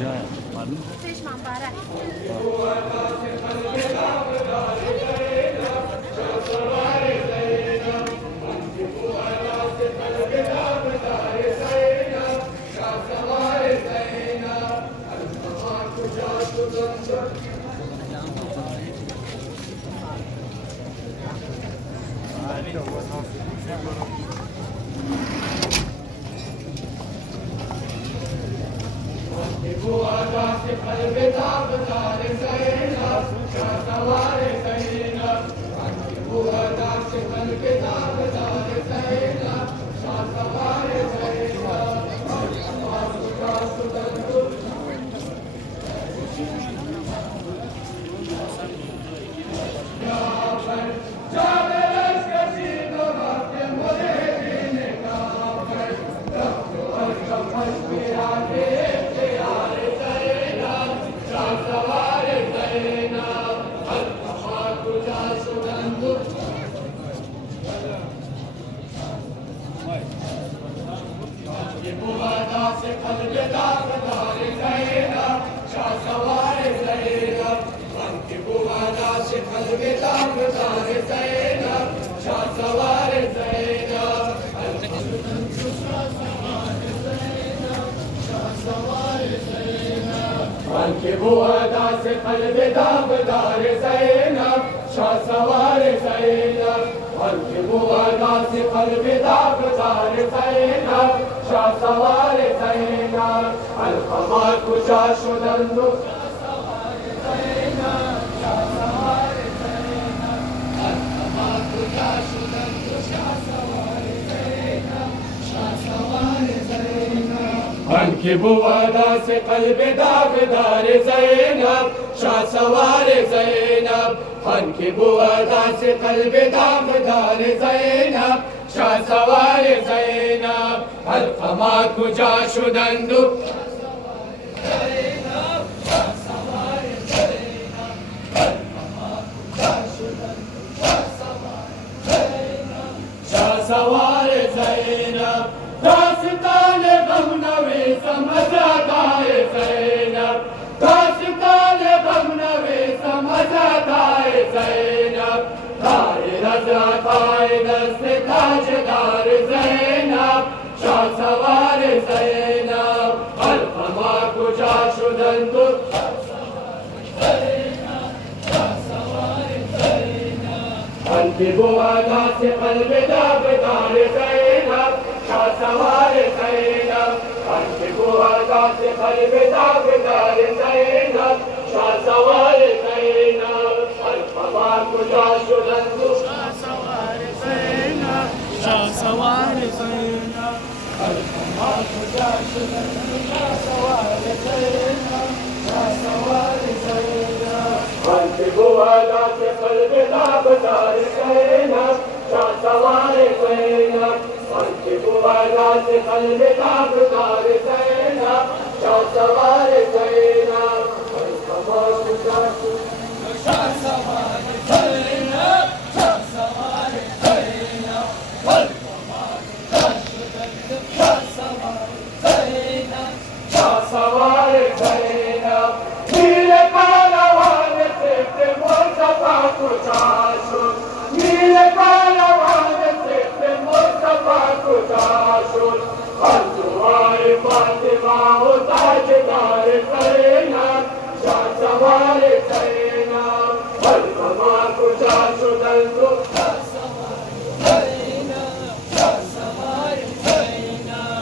جاء معلوم فيش مع امبارح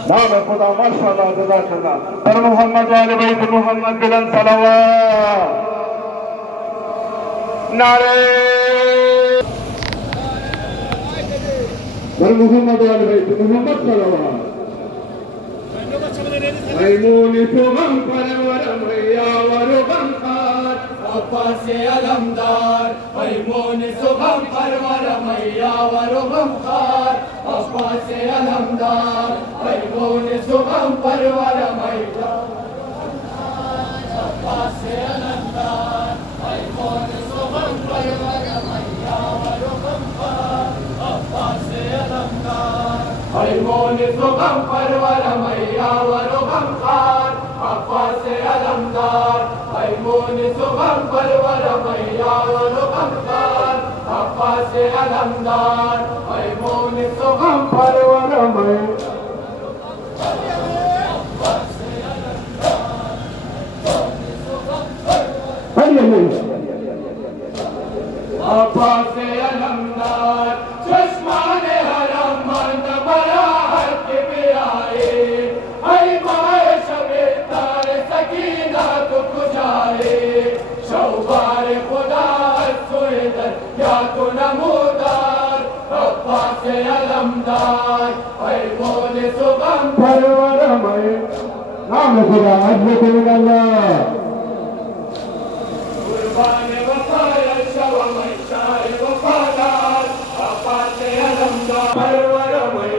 नाम खुदा माशाअल्लाह जज़ाकल्लाह पर मोहम्मद वाले बैत मोहम्मद बिलन सलावत नारे पर मोहम्मद वाले बैत मोहम्मद सलावत मैमूनी सुगम परवर मैया वरुगम खार अब्बास अलमदार मैमूनी सुगम परवर मैया वरुगम खार अब्बास अलमदार मैमूनी सुगम परवर मैया अब्बास अलमदार मैमूनी सुगम परवर मैया वरुगम खार सुगम परवर मैयावर गमखार अब्बास अलमदार मैमून सुगम परवर मैयावर गमखार अब्बास अलमदार मैमून सुगम परवर अब्बास अलमदार चश्माने हरम मंद बरा हर के आए हई माए शबे तार सकीना तो गुजारे शौबार खुदा सुएदर या तो नमूदार अब्बास अलमदार हई मोने सुगम परवर मैं नाम खुदा अजमत अल्लाह कुर्बान वफाया शवा मैं शाह वफादार अब्बास अलमदार परवर मैं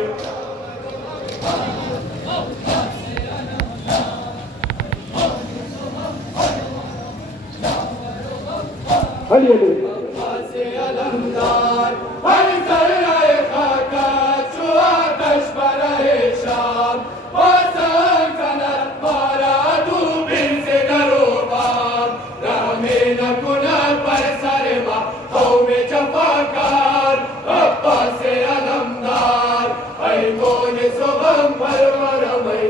अली अब्बास अलमदार हर जराए खाका चुआ कश्मरे शाम पासन कनत मारा तू बिन से दरोबार रामे न गुना पर सरवा कौमे जफाकार अब्बास अलमदार ऐ मोन सुगम परवर मैं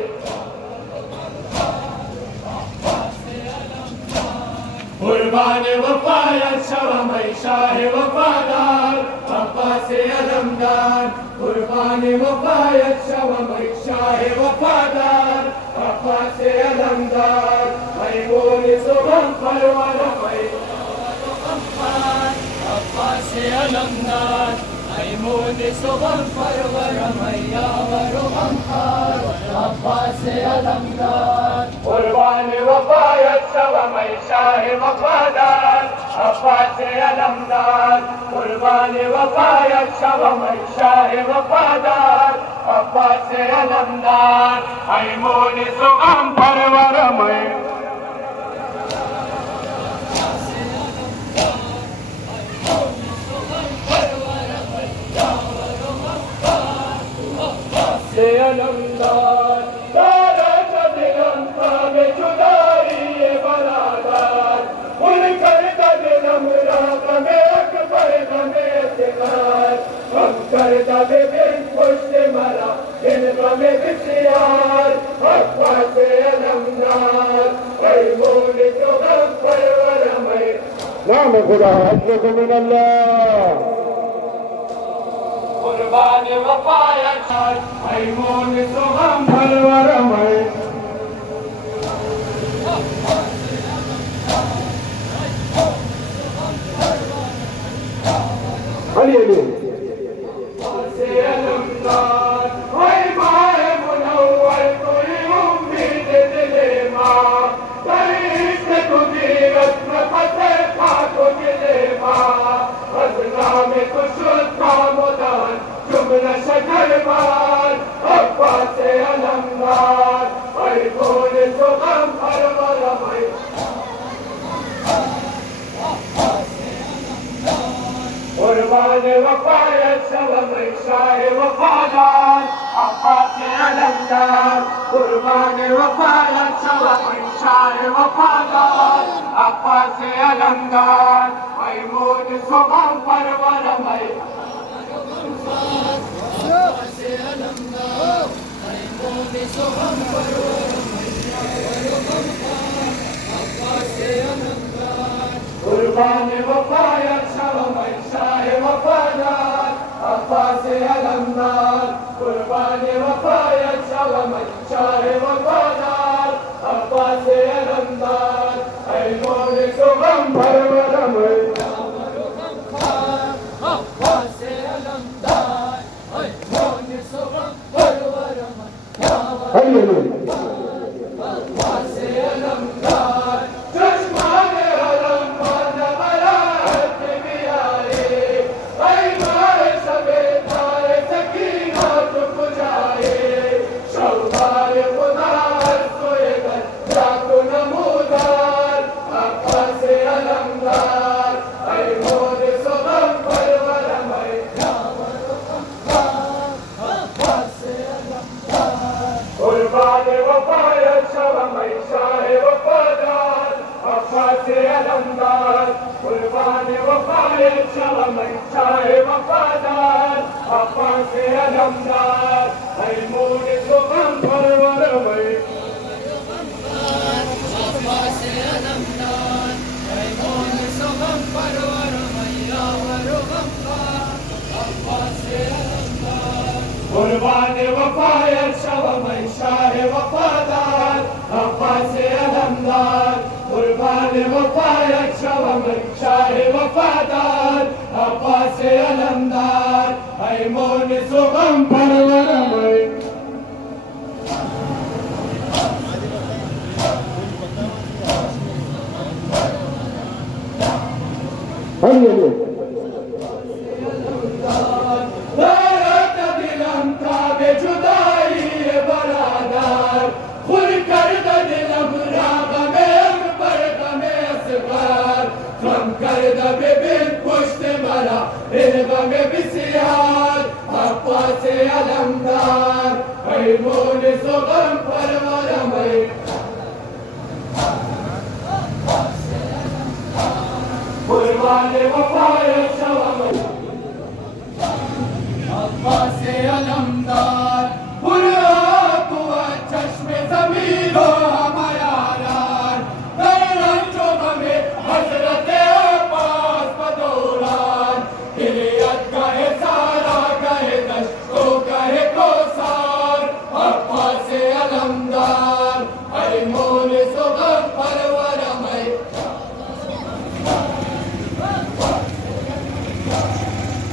कुर्बान वफाया शवा मैं शाह वफादार अब्बास अलमदार कुर्बान वफाया शवा मैं शाह वफादार अब्बास अलमदार मैमून सुगम परवर मैं अब्बास अलमदार मैमून सुगम परवर मैयावर गमखार अब्बास अलमदार कुर्बान वफाया शवा मैं शाह वफादार अब्बास अलमदार कुर्बान वफाया शवा मैं शाह वफादार अब्बास अलमदार मैमून सुगम परवर मैं अलमदार दारा दिलम में जुदाई बरादार उन करता दिलम रात में अकबर में सिकार हम करता बिन खुश मरा इन में बिसियार अब्बास अलमदार मैमून सुगम परवर मैं नाम खुदा अजमत अल्लाह कुर्बान वफाया मैमून सुगम परवर मैं अली अलमदार ऐ माए मुनव्वर कोई उम्मीद दिले मां तरीस तुझी रत्न फते खाको दिले मां अज़ना में खुशुद्धा मुदान जुमला शजरबार अब्बास अलमदार मैमून सुगम परवर मैं कुर्बान वफाया शवा मैं शाह वफादार अब्बास अलमदार कुर्बान वफाया शवा मैं शाह वफादार अब्बास अलमदार मैमून सुगम परवर मैं अब्बास अलमदार मैमून सुगम परवर अब्बास अलमदार कुर्बान वफाया शवा मैं शाह वफादार अब्बास अलमदार कुर्बान वफाया शवा मैं शाह वफादार अब्बास अलमदार मैमून सुगम परवर मैं अब्बास अलमदार मैमून सुगम परवर मैं अब्बास अलमदार चश्माने हरम मंद बरा के आए हई माए शबे तार सकीना तो गुजारे शौबार खुदा सुएदर या तो नमूदार अब्बास अलमदार मैमून सुगम परवर मैं अब्बास अलमदार वफादार अब्बास अलमदार हैमून सुगम परवर भाई अब्बास अलमदार हैमून सुगम परवर मैया वरुगम अब्बास अलमदार कुर्बान वफायत शवमय शाह वफादार अब्बास अलमदार कुर्बान वफायत शवमय शाह वफादार अब्बास अलमदार हैमून सुगम परवर भाई अब्बास अलमदार हैमून सुगम परवर भाई कुर्बान वफायत शवमय अब्बास अलमदार बुराक व चश्मे ज़मीन हो हमारा यार रंजो में हज़रत अब्बास बदौलान हिलियत कहे सारा कहे दश्तो कहे कोसार अब्बास अलमदार हैमून सुगम परवर भाई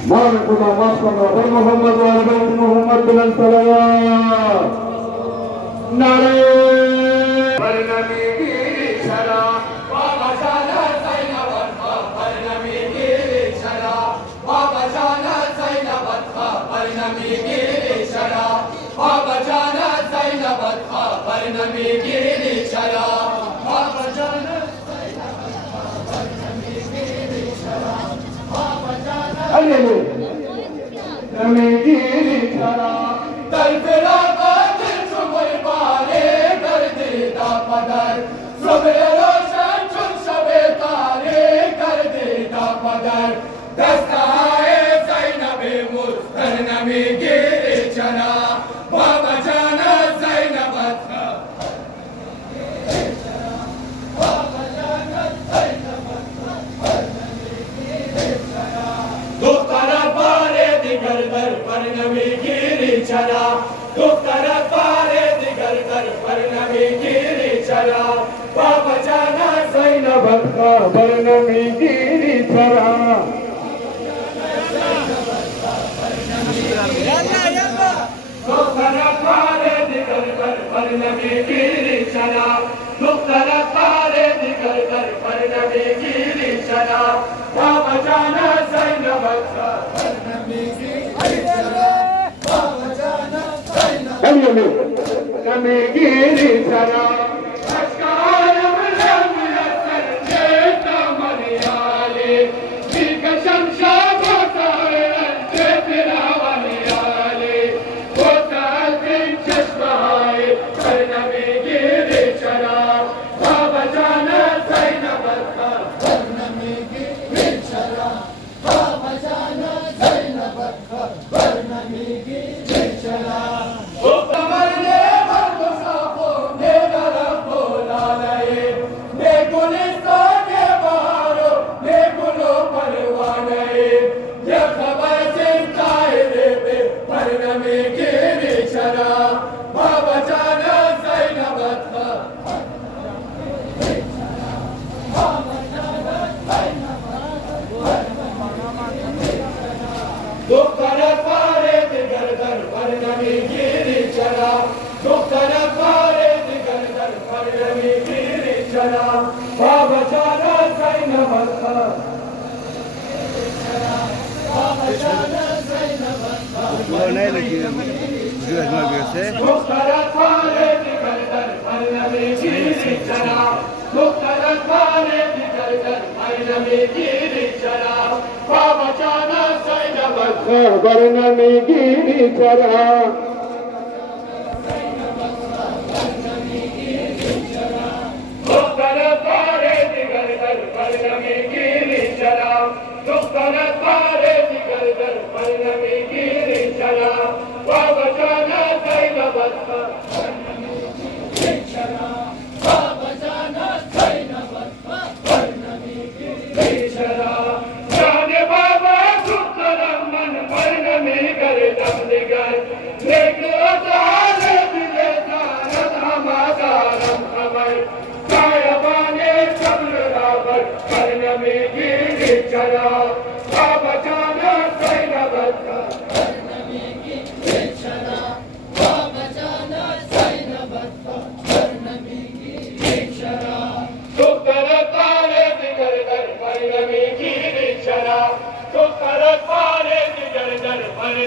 नाम खुदा माशाअल्लाह पर मोहम्मद वाले बैत मोहम्मद बिन सलावत नारे पर नबी की शरा बाबा जाना ज़ैनब पर नबी की शरा बाबा जाना ज़ैनब पर नबी की शरा बाबा जाना ज़ैनब पर नबी की शरा बाबा जाना अल्ले मेरी छरा तलफिरा कातिल चुमई बारे कर देता पदर सुबह रोशन चुम शबे तारे कर देता पदर दस्ताए ज़ैनब मुस्तरनमी गिरे चरा बाबा जाना ज़ैनब चला दुख्तर पारे दिगर कर पर नबी गिरी चला बाबा जाना ज़ैनब पर नबी गिरी चला दुख्तर पारे दिगर कर पर नबी गिरी चला दुख्तर पारे दिगर कर पर नबी गिरी चला बाबा जाना ज़ैनब पर नबी गिरी चला कमी गिरी सरा अश्कार मलम लसर जेता मनियाले दिल शमशा बोतारे अंते फिरा वनियाले बोताल दिन चश्माए कर नबी गिरी चरा बाबा जाना ज़ैनब पर नबी गिरी चरा बाबा जाना ज़ैनब पर नबी गिरी चरा बाबा जाना ज़ैनब दुख्तर पारे दिगर कर पर नबी गिरी चला दुख्तर पारे दिगर कर पर नबी गिरी चला बाबा जाना ज़ैनब बाबा जाना ज़ैनब नहीं लगी जो है दुख्तर पारे दिगर कर पर नबी गिरी चला दुख्तर पारे दिगर कर पर नबी गिरी चला बाबा जाना ज़ैनब पर नबी गिरी चला दुख्तर पारे दिगर कर पर नबी गिरी चला दुख्तर पारे दिगर कर पौर्णमी गिरीशरा बाबा जाना दैववत्त बाबा जाना दैववत्त पौर्णमी गिरीशरा जाने बाबा सुतरम मन पौर्णमी गर्दम दिगर लेक अदाल दिले तारत हमादारम अमर कायबाने चंद्र रावण पौर्णमी गिरीशरा बाबा जाना दैववत्त पौर्णमी गिरीशरा बाबा जाना दैववत्त पौर्णमी गिरीशरा सुतर तारे दिगर पौर्णमी गिरीशरा सुतर तारे दिगर पौर्णमी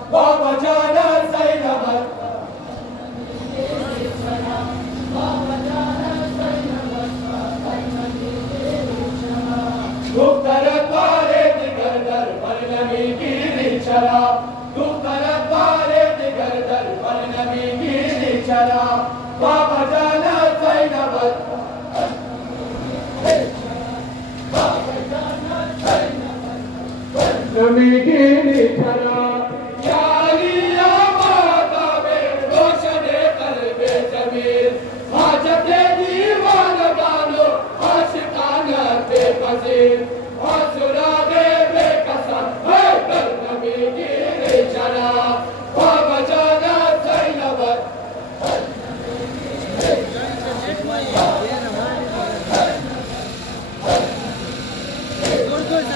बाबा जाना दैववत्त दुखतर तारे दिगर पौर्णमी गिरीशरा दुखतर तारे दिगर पौर्णमी गिरीशरा बाबा जाना दैववत्त पौर्णमी गिरीशरा यालिया माता में रोशने कल्बे जमीर हाजते दीवान गानो आशिकान बेपसीर आसुरागे बेकसम है पौर्णमी गिरीशरा बाबा जाना दैववत्त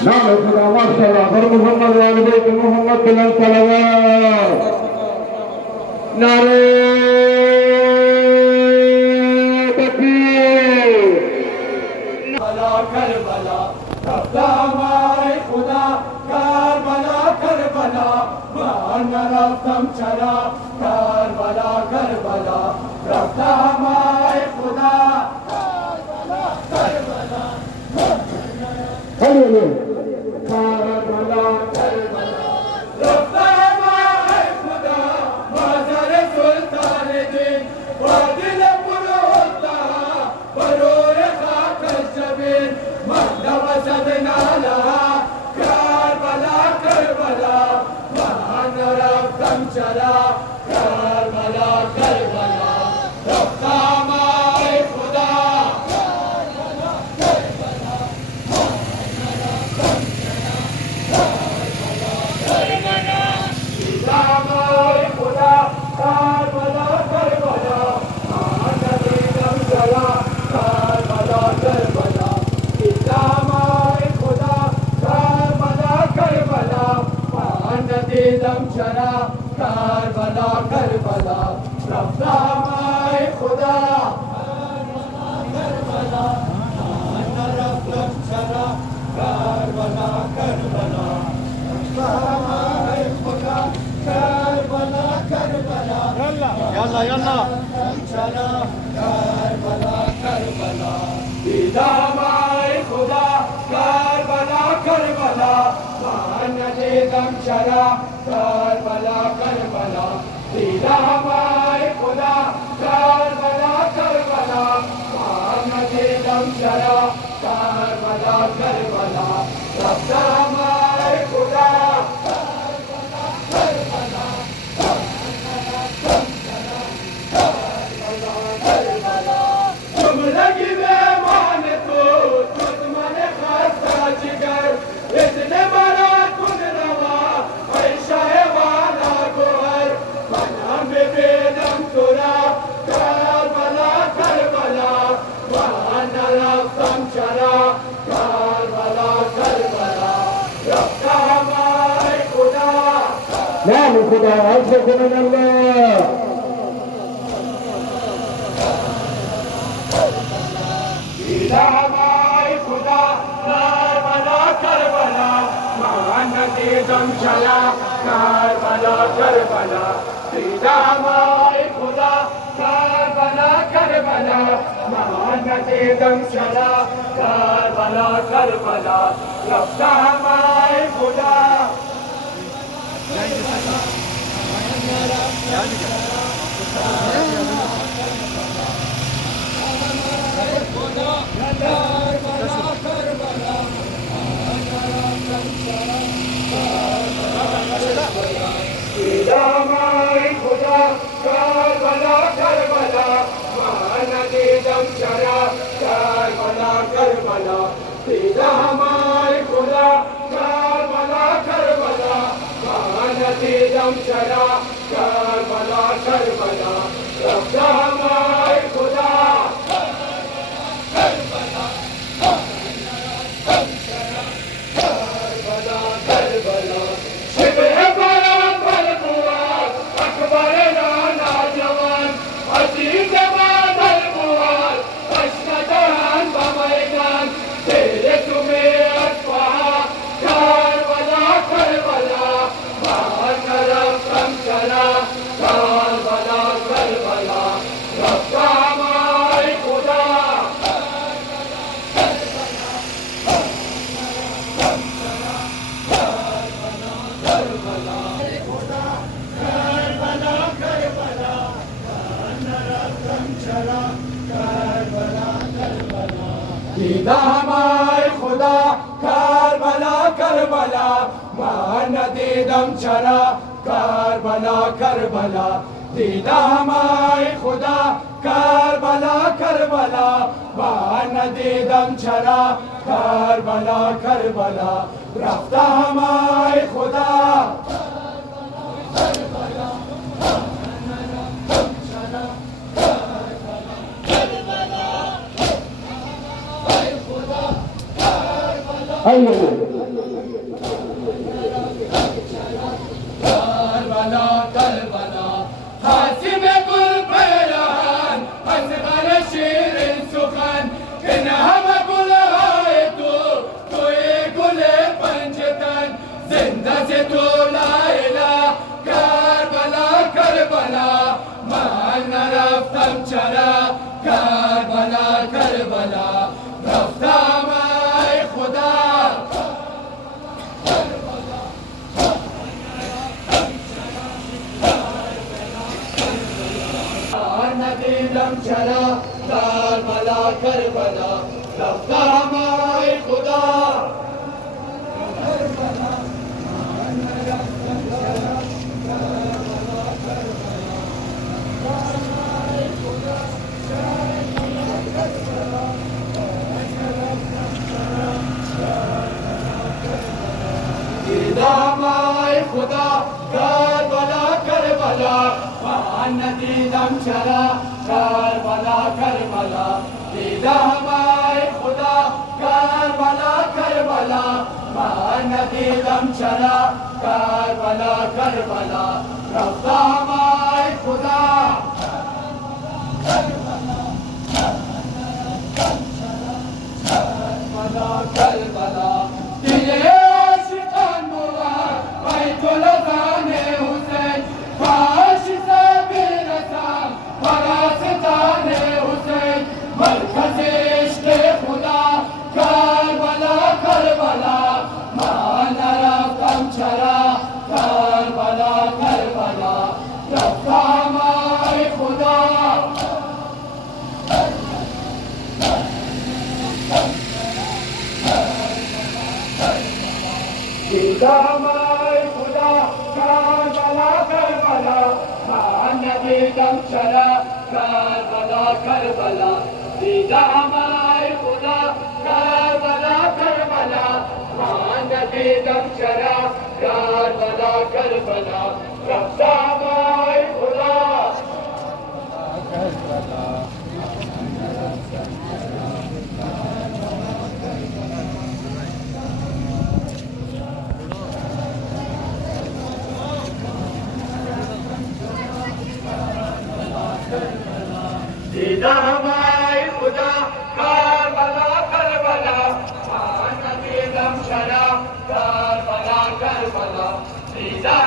नाम खुदा माशाअल्लाह हर मोहम्मद वाले बेट मोहम्मद बिन सलवात नारे तकबीर भला करबला रब्बा हमारे खुदा करबला करबला मान रब्बम चला करबला करबला रब्बा हमारे खुदा करबला करबला हरिये करबला करबला रफ्ता माए खुदा माज़ार सुल्तान दिन वादिल पुरोता बरोर खाक जबीन मकदम सदनाला करबला करबला महान रफ्तम चला करबला करबला रफ्ता माए खुदा दामाए खुदा करबला करबला महानबी दम चला करबला करबला दामाए खुदा करबला करबला महानबी दम चला करबला करबला रफ्ता माए खुदा करबला रफ्ता चला Karbala Karbala Karbala Karbala Yalla Yalla चला करबला करबला दामाए खुदा करबला करबला महानबी दम चला करबला करबला दामाए खुदा करबला करबला महानबी दम चला करबला करबला रफ्ता माए खुदा तुम लगी मेहमान तो तुझमने खासा जिगर इतने बड़ा खुद रवा ऐसा है वाला गोहर बना में बेदम तुरा करबला करबला वहाँ रफ्तम चला करबला करबला रफ्ता माए खुदा नाम खुदा ऐसे गुण अल्लाह दामाए खुदा करबला करबला महानबी दम चला करबला करबला दामाए खुदा करबला करबला महानबी दम चला करबला करबला रफ्ता माए खुदा दामाए खुदा करबला करबला महानबी दम चला करबला करबला दामाए खुदा करबला करबला महानबी दम चला करबला करबला रफ्ता माए खुदा दामाए खुदा करबला करबला महानबी दम चला करबला करबला दामाए खुदा करबला करबला महानबी दम चला करबला करबला रफ्ता माए खुदा करबला करबला हासिम गुल पैरान असगर शीरिन सुखन किन हम गुल आए तो ये गुले पंचतन जिंदा से तो लाइला करबला करबला मान रफ्तम चला करबला करबला रफ्ता माए खुदा खुदा करबला करबला महानदी दम चला करबला करबला दीदा हमारे खुदा करबला करबला महानदी दम चला करबला करबला रफ्ता हमारे खुदा करबला दिले आशिकान मुबारक बैतुल जाने हुसैन काश से बिरसा फरास्ताने हुसैन मरकज़े इश्क़े खुदा करबला करबला मानरा कम चरा करबला करबला रफ्ता हमारे खुदा दीदा हमारे खुदा करबला करबला महानदी दम चला करबला करबला दीदा हमारे खुदा करबला करबला महानदी दम चला करबला करबला रफ्ता हमारे खुदा दीदा हमारे खुदा करबला करबला महानदी दम चला करबला करबला दीदा